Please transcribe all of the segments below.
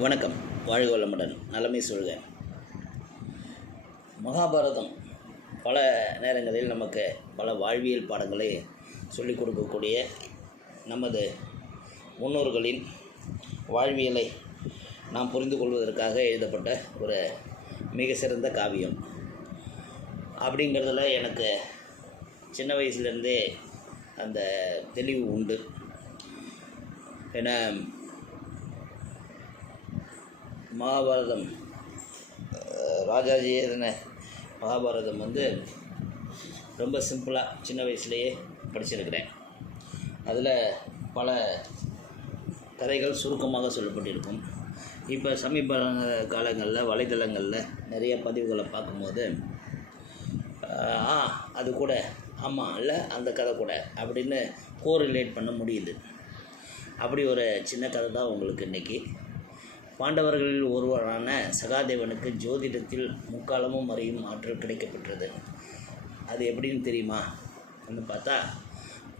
வணக்கம். வாழ்க வளமுடன், நலமே சொல்க. மகாபாரதம் பல நேரங்களில் நமக்கு பல வாழ்வியல் பாடங்களை சொல்லிக் கொடுக்கக்கூடிய நமது முன்னோர்களின் வாழ்வியலை நாம் புரிந்து கொள்வதற்காக எழுதப்பட்ட ஒரு மிக சிறந்த காவியம். அப்படிங்கிறதுல எனக்கு சின்ன வயசுலேருந்தே அந்த தெளிவு உண்டு. ஏன்னா மகாபாரதம் ராஜாஜி எழுதின மகாபாரதம் ரொம்ப சிம்பிளாக சின்ன வயசுலேயே படிச்சிருக்கிறேன். அதில் பல கதைகள் சுருக்கமாக சொல்லப்பட்டிருக்கும். இப்போ சமீப காலங்களில் வலைத்தளங்களில் நிறைய பதிவுகளை பார்க்கும்போது அது கூட ஆமாம் இல்லை அந்த கதை கூட அப்படின்னு கோரிலேட் பண்ண முடியுது. அப்படி ஒரு சின்ன கதை தான் உங்களுக்கு இன்றைக்கி. பாண்டவர்களில் ஒருவரான சகாதேவனுக்கு ஜோதிடத்தில் முக்காலமும் அறியும் ஆற்றல் கிடைக்கப்பெற்றது. அது எப்படின்னு தெரியுமா? பார்த்தா,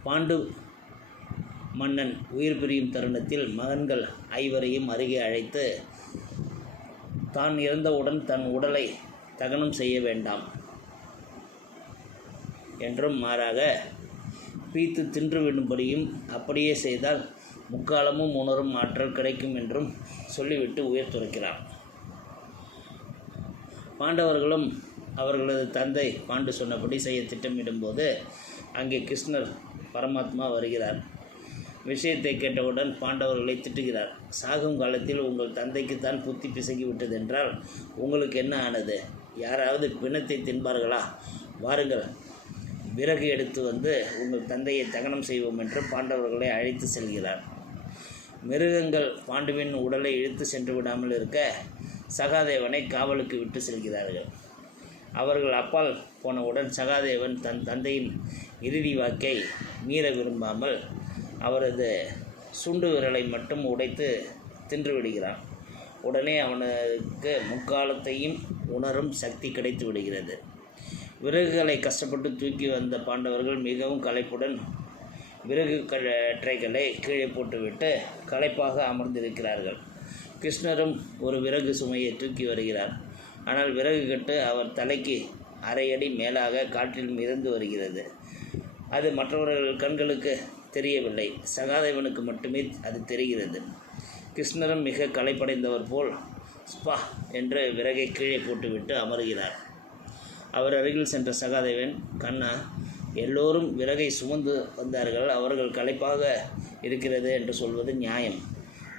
பாண்டு மன்னன் உயிர் பிரியும் தருணத்தில் மகன்கள் ஐவரையும் அருகே அழைத்து, தான் இறந்தவுடன் தன் உடலை தகனம் செய்ய வேண்டாம் என்றும் மாறாக பீத்து தின்றுவிடும்படியும், அப்படியே செய்தால் முக்காலமும் உணரும் ஆற்றல் கிடைக்கும் என்றும் சொல்லிவிட்டு உயிர் துறக்கிறார். பாண்டவர்களும் அவர்களது தந்தை பாண்டு சொன்னபடி செய்ய திட்டமிடும்போது அங்கே கிருஷ்ணர் பரமாத்மா வருகிறார். விஷயத்தை கேட்டவுடன் பாண்டவர்களை திட்டுகிறார். சாகும் காலத்தில் உங்கள் தந்தைக்குத்தான் புத்தி பிசகிவிட்டது என்றால் உங்களுக்கு என்ன ஆனது? யாராவது பிணத்தை தின்பார்களா? வாருங்கள், விறகு எடுத்து உங்கள் தந்தையை தகனம் செய்வோம் என்று பாண்டவர்களை அழைத்து செல்கிறார். மிருகங்கள் பாண்டுவின் உடலை இழுத்து சென்று விடாமல் இருக்க சகாதேவனை காவலுக்கு விட்டு செல்கிறார்கள். அவர்கள் அப்பால் போனவுடன் சகாதேவன் தன் தந்தையின் இறுதி வாக்கை மீற விரும்பாமல் அவரது சுண்டு விரலை மட்டும் உடைத்து தின்று விடுகிறான். உடனே அவனுக்கு முக்காலத்தையும் உணரும் சக்தி கிடைத்து விடுகிறது. விறகுகளை கஷ்டப்பட்டு தூக்கி வந்த பாண்டவர்கள் மிகவும் களைப்புடன் விறகு கற்றைகளை கீழே போட்டுவிட்டு களைப்பாக அமர்ந்திருக்கிறார்கள். கிருஷ்ணரும் ஒரு விறகு சுமையை தூக்கி வருகிறார். ஆனால் விறகு கட்டு அவர் தலைக்கு அரை அடி மேலாக காற்றில் மிதந்து வருகிறது. அது மற்றவர்கள் கண்களுக்கு தெரியவில்லை. சகாதேவனுக்கு மட்டுமே அது தெரிகிறது. கிருஷ்ணரும் மிக களைப்படைந்தவர் போல் ஸ்பா என்று விறகை கீழே போட்டுவிட்டு அமருகிறார். அவர் அருகில் சென்ற சகாதேவன், கண்ணா, எல்லோரும் விறகை சுமந்து வந்தார்கள், அவர்கள் களைப்பாக இருக்கிறது என்று சொல்வது நியாயம்.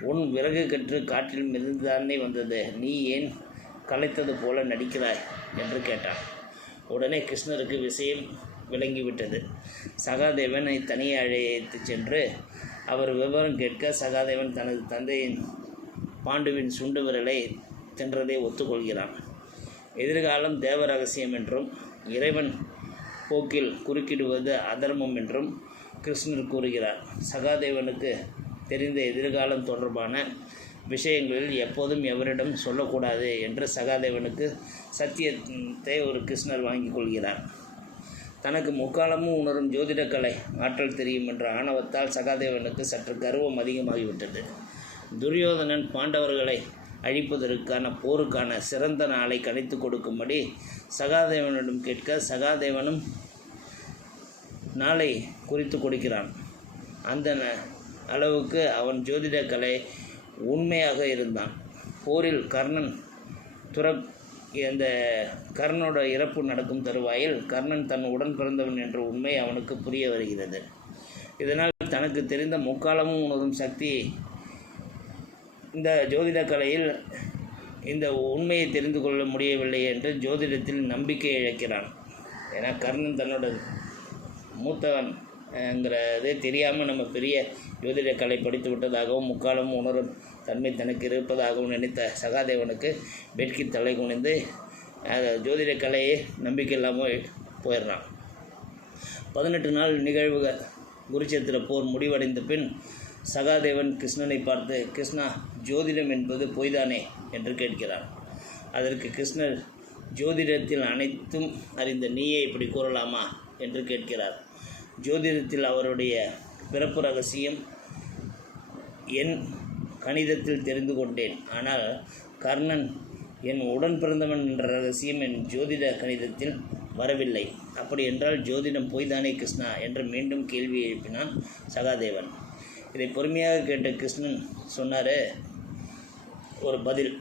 உன் விறகு கற்று காற்றில் மிதந்துதானே வந்தது, நீ ஏன் களைத்தது போல நடிக்கிறாய் என்று கேட்டான். உடனே கிருஷ்ணருக்கு விஷயம் விளங்கிவிட்டது. சகாதேவனை தனியே அழைத்து சென்று அவர் விவரம் கேட்க சகாதேவன் தனது தந்தையின் பாண்டுவின் சுண்டு விரலை தின்றதை ஒத்துக்கொள்கிறான். எதிர்காலம் தேவ ரகசியம் என்றும் இறைவன் போக்கில் குறுக்கிடுவது அதர்மம் என்றும் கிருஷ்ணர் கூறுகிறார். சகாதேவனுக்கு தெரிந்த எதிர்காலம் தொடர்பான விஷயங்களில் எப்போதும் எவரிடம் சொல்லக்கூடாது என்று சகாதேவனுக்கு சத்தியத்தை ஒரு கிருஷ்ணர் வாங்கி கொள்கிறார். தனக்கு முக்காலமும் உணரும் ஜோதிடக்கலை ஆற்றல் தெரியும் என்ற ஆணவத்தால் சகாதேவனுக்கு சற்று கர்வம் அதிகமாகிவிட்டது. துரியோதனன் பாண்டவர்களை அழிப்பதற்கான போருக்கான சிறந்த நாளை கணித்து கொடுக்கும்படி சகாதேவனிடம் கேட்க சகாதேவனும் நாளை குறித்து கொடுக்கிறான். அந்த அளவுக்கு அவன் ஜோதிட கலை உண்மையாக இருந்தான். போரில் கர்ணனோட இறப்பு நடக்கும் தருவாயில் கர்ணன் தன் உடன் பிறந்தவன் என்ற உண்மை அவனுக்கு புரிய வருகிறது. இதனால் தனக்கு தெரிந்த முக்காலமும் உணரும் சக்தி இந்த ஜோதிட கலையில் இந்த உண்மையை தெரிந்து கொள்ள முடியவில்லை என்று ஜோதிடத்தில் நம்பிக்கை இழக்கிறான். ஏன்னா கர்ணன் தன்னோட மூத்தவன்ங்கிறதே தெரியாமல் நம்ம பெரிய ஜோதிட கலை படித்து விட்டதாகவும் முக்காலமும் உணரும் தன்மை தனக்கு இருப்பதாகவும் நினைத்த சகாதேவனுக்கு வெட்கி தலை குனிந்து ஜோதிட கலையை நம்பிக்கை இல்லாமல் போயிடுறான். 18 நாள் நிகழ்வுகள் குருச்சேத்திர போர் முடிவடைந்த பின் சகாதேவன் கிருஷ்ணனை பார்த்து, கிருஷ்ணா, ஜோதிடம் என்பது பொய்தானே என்று கேட்கிறார். அதற்கு கிருஷ்ணர், ஜோதிடத்தில் அனைத்தும் அறிந்த நீயே இப்படி கூறலாமா என்று கேட்கிறார். ஜோதிடத்தில் அவருடைய பிறப்பு ரகசியம் என் கணிதத்தில் தெரிந்து கொண்டேன். ஆனால் கர்ணன் என் உடன் பிறந்தவன் என்ற ரகசியம் என் ஜோதிட கணிதத்தில் வரவில்லை. அப்படி என்றால் ஜோதிடம் பொய்தானே கிருஷ்ணா என்று மீண்டும் கேள்வி எழுப்பினான் சகாதேவன். இதை பொறுமையாக கேட்ட கிருஷ்ணன் சொன்னார் ஒரு பதில்.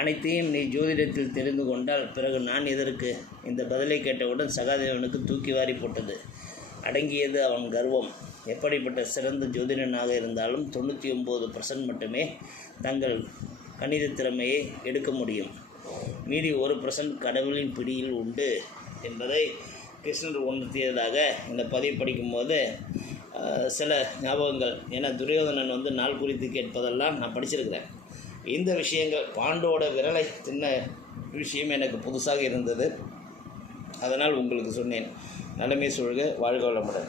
அனைத்தையும் நீ ஜோதிடத்தில் தெரிந்து கொண்டால் பிறகு நான் எதற்கு? இந்த பதிலை கேட்டவுடன் சகாதேவனுக்கு தூக்கி வாரி போட்டது. அடங்கியது அவன் கர்வம். எப்படிப்பட்ட சிறந்த ஜோதிடனாக இருந்தாலும் 99% மட்டுமே தங்கள் கணித திறமையை எடுக்க முடியும். மீதி 1% கடவுளின் பிடியில் உண்டு என்பதை கிருஷ்ணர் உணர்த்தியதாக இந்த பதிவு படிக்கும்போது சில ஞாபகங்கள். ஏன்னா துரியோதனன் நாள் குறித்து கேட்பதெல்லாம் நான் படிச்சிருக்கிறேன். இந்த விஷயங்கள் பாண்டோட விரலை தின்ன விஷயம் எனக்கு புதுசாக இருந்தது. அதனால் உங்களுக்கு சொன்னேன். நலமே சொல்க, வாழ்க வளமுடன்.